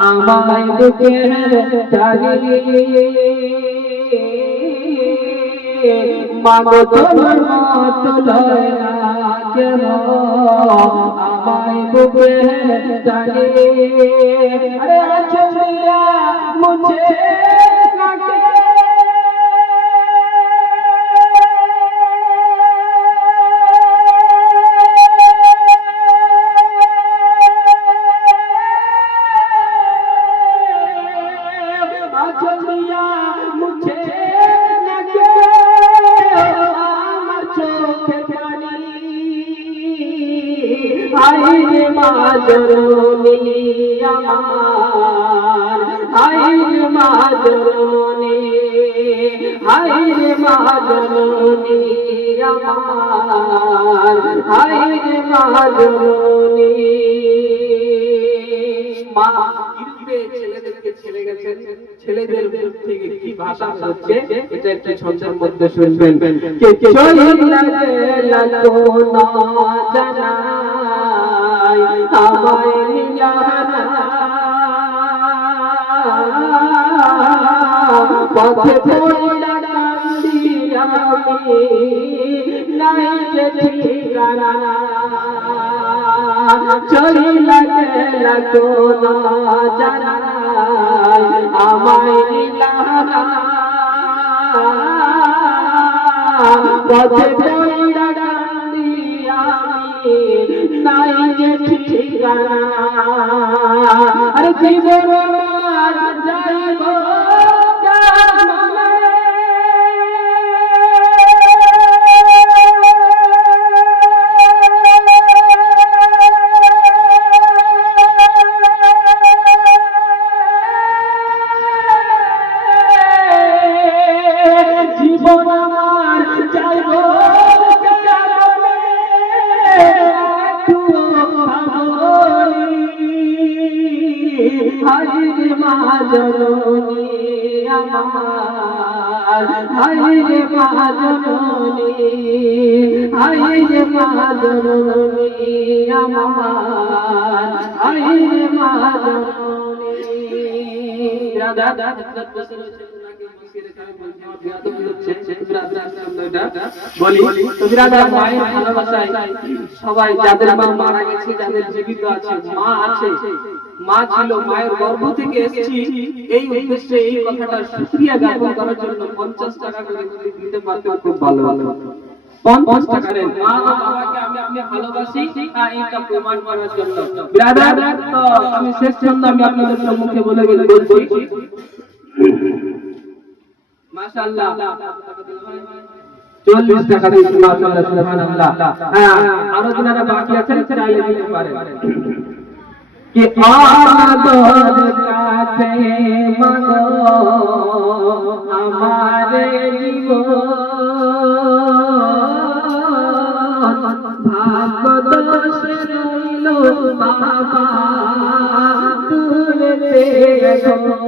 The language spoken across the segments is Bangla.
আমায় বুকে জানি মাগো তোমার মত লয় না কেন আমায় বুকে জানি আরে চলিয়া মুঝে আইরে মা জননী আমার আইরে মা জননী মা জননী আমার মা জননী মা ছেলেদেরকে ছেলে গেছেন। ছেলেদের থেকে কি ভাষা হচ্ছে? এটা একটা ছন্দের মধ্যে শুনবেন। কে না আমায় নিজানা পথে পড়িলা কান্দি আমি নাই যে ঠিকানা। চলিলা গেলা কোন জানাই আমায় নিলানা পথে জীবন হাইরে মা জননী আমার হাইরে মা জননী হাইরে মা জননী আমার হাইরে মা জননী দাদা দাদা সবাই যাদের মা মারা গেছে যাদের জীবিত আছে মা আছে মা ছিল মায়ের গর্ভ থেকে এসেছি। এই উদ্দেশ্যে এই কথাটা সুক্রিয়া জ্ঞাপন করার জন্য পঞ্চাশ টাকা করে যদি দিতে পারতেন খুব ভালো ভালো হ্যাঁ আরও যারা বাকি আছেন কি আদর কাছে মাগো আমারে জীবন ভাগ্য দোষ রইল বাবা দূরে কি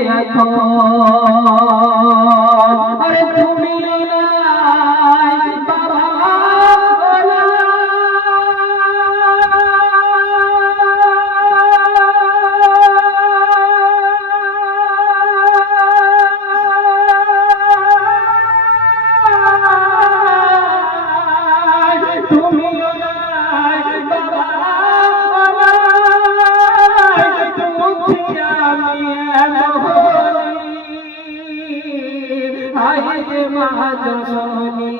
দূরেতে হাইরে মহাজননী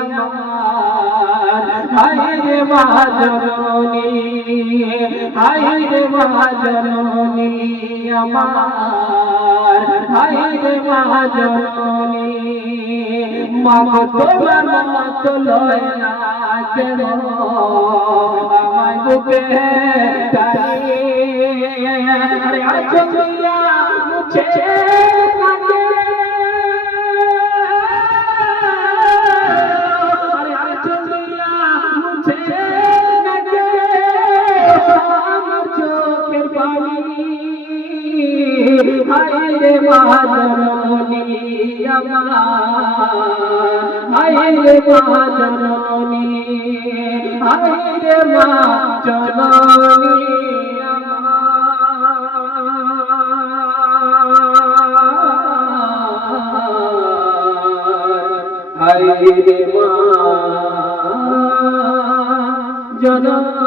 আমার হাইরে মহাজননী হাইরে মহাজননী আমার হাইরে মহাজননী মা গো তোমার মতো লয় না কেন আমায় বুকে আরে আরে দিয়া মুছে থাকে আমার চোখের পানি হায় রে মা আমার হায় রে মা, হায় রে মা, জননী। হায় রে মা। জননী